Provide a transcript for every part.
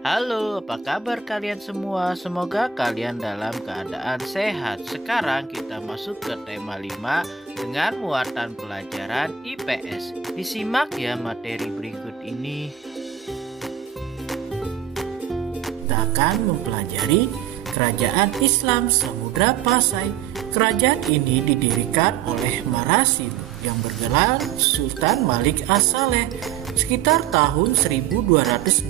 Halo, apa kabar kalian semua? Semoga kalian dalam keadaan sehat. Sekarang kita masuk ke tema 5 dengan muatan pelajaran IPS. Disimak ya materi berikut ini. Kita akan mempelajari Kerajaan Islam Samudra Pasai. Kerajaan ini didirikan oleh Marasid yang bergelar Sultan Malik As-Saleh sekitar tahun 1267.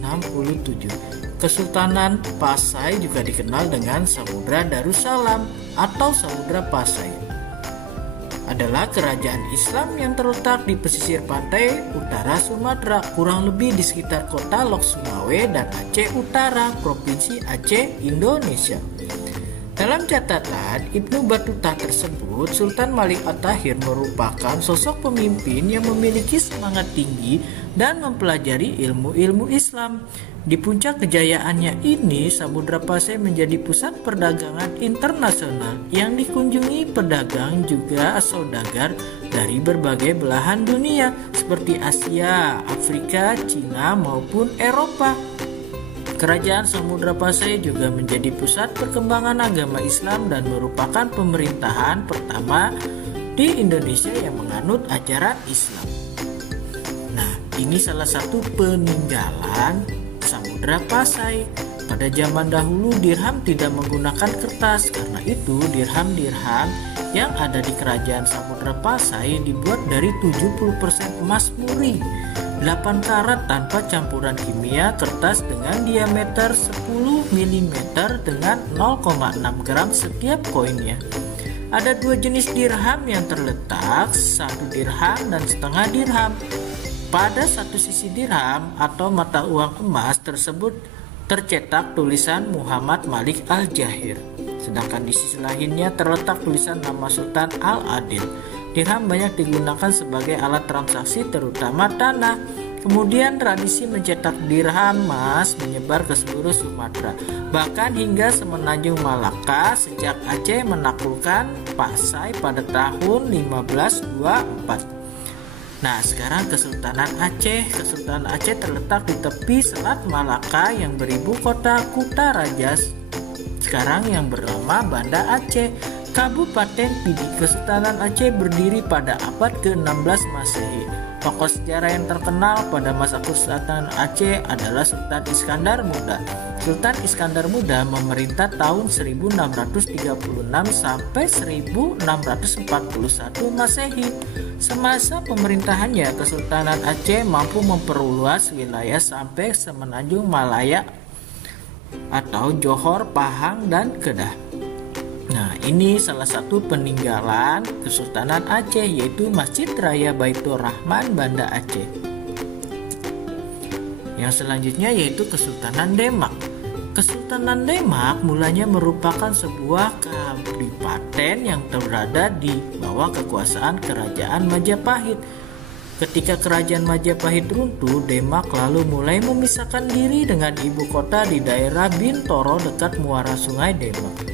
Kesultanan Pasai juga dikenal dengan Samudra Darussalam atau Samudra Pasai. Adalah kerajaan Islam yang terletak di pesisir pantai utara Sumatera, kurang lebih di sekitar kota Lok Sumawe dan Aceh Utara, Provinsi Aceh, Indonesia. Dalam catatan Ibnu Battuta tersebut, Sultan Malik At-Tahir merupakan sosok pemimpin yang memiliki semangat tinggi dan mempelajari ilmu-ilmu Islam. Di puncak kejayaannya ini, Samudra Pasai menjadi pusat perdagangan internasional yang dikunjungi pedagang juga saudagar dari berbagai belahan dunia seperti Asia, Afrika, Cina maupun Eropa. Kerajaan Samudra Pasai juga menjadi pusat perkembangan agama Islam dan merupakan pemerintahan pertama di Indonesia yang menganut ajaran Islam. Nah, ini salah satu peninggalan Samudra Pasai. Pada zaman dahulu dirham tidak menggunakan kertas, karena itu dirham-dirham yang ada di kerajaan Samudra Pasai dibuat dari 70% emas murni, 8 karat tanpa campuran kimia, kertas dengan diameter 10 mm dengan 0,6 gram setiap koinnya. Ada 2 jenis dirham yang terletak, 1 dirham dan setengah dirham. Pada satu sisi dirham atau mata uang emas tersebut tercetak tulisan Muhammad Malik Al-Jahir, sedangkan di sisi lainnya terletak tulisan nama Sultan Al-Adil. Dirham banyak digunakan sebagai alat transaksi terutama tanah. Kemudian tradisi mencetak dirham emas menyebar ke seluruh Sumatera, bahkan hingga semenanjung Malaka sejak Aceh menaklukkan Pasai pada tahun 1524. Nah, sekarang Kesultanan Aceh. Kesultanan Aceh terletak di tepi selat Malaka yang beribu kota Kuta Raja, sekarang yang bernama Banda Aceh. Kabupaten Pidi Kesultanan Aceh berdiri pada abad ke-16 Masehi. Tokoh sejarah yang terkenal pada masa Kesultanan Aceh adalah Sultan Iskandar Muda. Sultan Iskandar Muda memerintah tahun 1636 sampai 1641 Masehi. Semasa pemerintahannya, Kesultanan Aceh mampu memperluas wilayah sampai semenanjung Malaya atau Johor, Pahang, dan Kedah. Nah, ini salah satu peninggalan Kesultanan Aceh, yaitu Masjid Raya Baitur Rahman Banda Aceh. Yang selanjutnya yaitu Kesultanan Demak. Kesultanan Demak mulanya merupakan sebuah kadipaten yang berada di bawah kekuasaan Kerajaan Majapahit. Ketika Kerajaan Majapahit runtuh, Demak lalu mulai memisahkan diri dengan ibu kota di daerah Bintoro dekat muara Sungai Demak.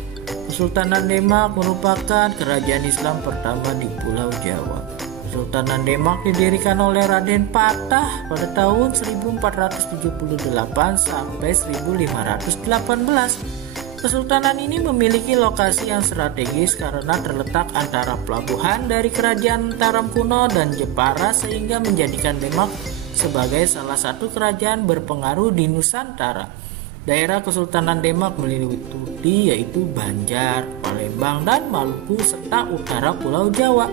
Kesultanan Demak merupakan kerajaan Islam pertama di Pulau Jawa. Kesultanan Demak didirikan oleh Raden Patah pada tahun 1478 sampai 1518. Kesultanan ini memiliki lokasi yang strategis karena terletak antara pelabuhan dari kerajaan Mataram kuno dan Jepara, sehingga menjadikan Demak sebagai salah satu kerajaan berpengaruh di Nusantara. Daerah Kesultanan Demak meliputi yaitu Banjar, Palembang, dan Maluku serta utara Pulau Jawa.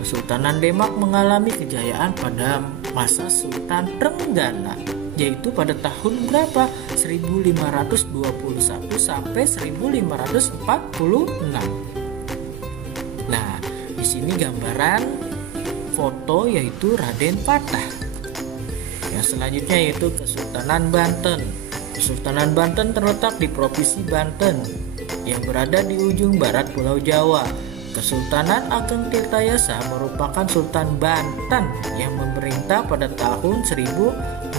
Kesultanan Demak mengalami kejayaan pada masa Sultan Trenggana, yaitu pada tahun berapa? 1521 sampai 1546. Nah, di sini gambaran foto yaitu Raden Patah. Yang selanjutnya yaitu Kesultanan Banten. Kesultanan Banten terletak di Provinsi Banten yang berada di ujung barat Pulau Jawa. Kesultanan Ageng Tirtayasa merupakan Sultan Banten yang memerintah pada tahun 1651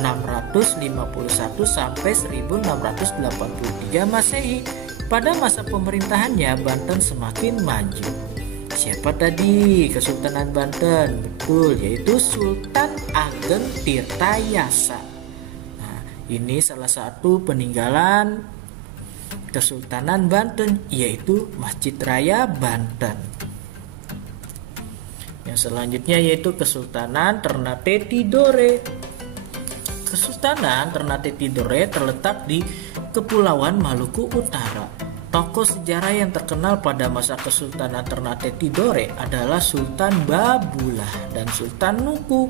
sampai 1683 Masehi. Pada masa pemerintahannya, Banten semakin maju. Siapa tadi Kesultanan Banten? Betul, yaitu Sultan Ageng Tirtayasa. Ini salah satu peninggalan Kesultanan Banten, yaitu Masjid Raya Banten. Yang selanjutnya yaitu Kesultanan Ternate Tidore. Kesultanan Ternate Tidore terletak di Kepulauan Maluku Utara. Tokoh sejarah yang terkenal pada masa Kesultanan Ternate Tidore adalah Sultan Babulah dan Sultan Nuku.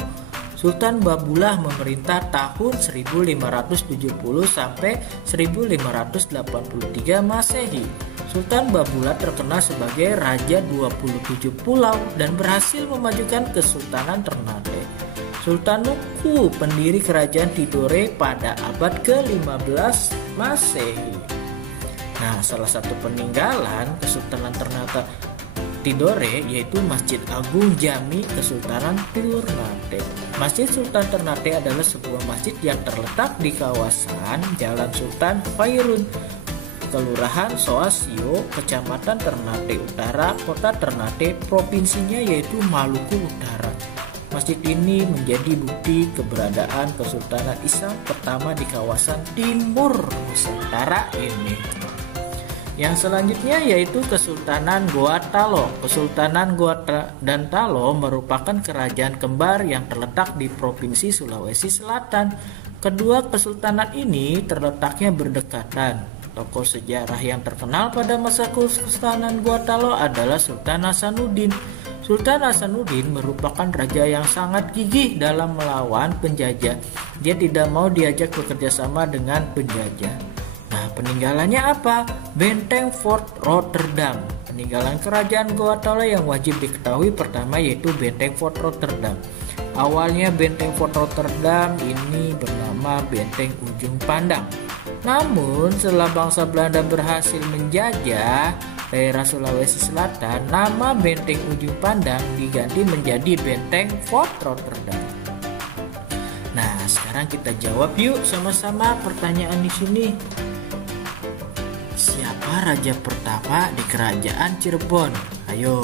Sultan Babulah memerintah tahun 1570 sampai 1583 Masehi. Sultan Babulah terkenal sebagai Raja 27 Pulau dan berhasil memajukan Kesultanan Ternate. Sultan Nuku pendiri Kerajaan Tidore pada abad ke-15 Masehi. Nah, salah satu peninggalan Kesultanan Ternate Tidore yaitu Masjid Agung Jami Kesultanan Ternate. Masjid Sultan Ternate adalah sebuah masjid yang terletak di kawasan Jalan Sultan Fairun, Kelurahan Soasio, Kecamatan Ternate Utara, Kota Ternate, provinsinya yaitu Maluku Utara. Masjid ini menjadi bukti keberadaan Kesultanan Islam pertama di kawasan Timur Nusantara ini. Yang selanjutnya yaitu Kesultanan Goa Talo. Kesultanan Goa dan Talo merupakan kerajaan kembar yang terletak di Provinsi Sulawesi Selatan. Kedua kesultanan ini terletaknya berdekatan. Tokoh sejarah yang terkenal pada masa Kesultanan Goa Talo adalah Sultan Hasanuddin. Sultan Hasanuddin merupakan raja yang sangat gigih dalam melawan penjajah. Dia tidak mau diajak bekerja sama dengan penjajah. Nah, peninggalannya apa? Benteng Fort Rotterdam. Peninggalan kerajaan Goa Talo yang wajib diketahui pertama yaitu Benteng Fort Rotterdam. Awalnya Benteng Fort Rotterdam ini bernama Benteng Ujung Pandang. Namun setelah bangsa Belanda berhasil menjajah daerah Sulawesi Selatan, nama Benteng Ujung Pandang diganti menjadi Benteng Fort Rotterdam. Nah, sekarang kita jawab yuk sama-sama pertanyaan di sini. Siapa raja pertama di kerajaan Cirebon? Ayo.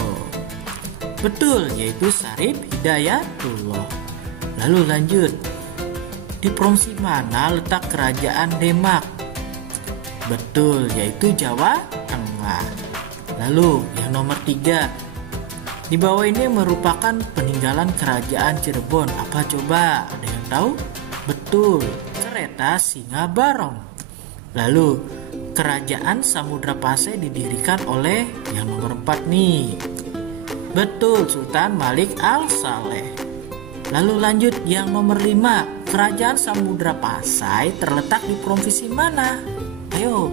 Betul, yaitu Syarif Hidayatullah. Lalu lanjut. Di provinsi mana letak kerajaan Demak? Betul, yaitu Jawa Tengah. Lalu yang nomor 3. Di bawah ini merupakan peninggalan kerajaan Cirebon. Apa coba? Ada yang tahu? Betul, kereta Singa Barong. Lalu kerajaan Samudra Pasai didirikan oleh yang nomor 4 nih. Betul, Sultan Malik Al-Saleh. Lalu lanjut yang nomor 5. Kerajaan Samudra Pasai terletak di provinsi mana? Ayo.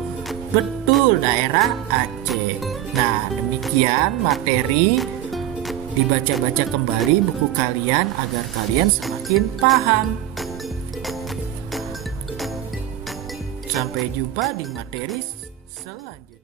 Betul, daerah Aceh. Nah, demikian materi. Dibaca-baca kembali buku kalian agar kalian semakin paham. Sampai jumpa di materi selanjutnya.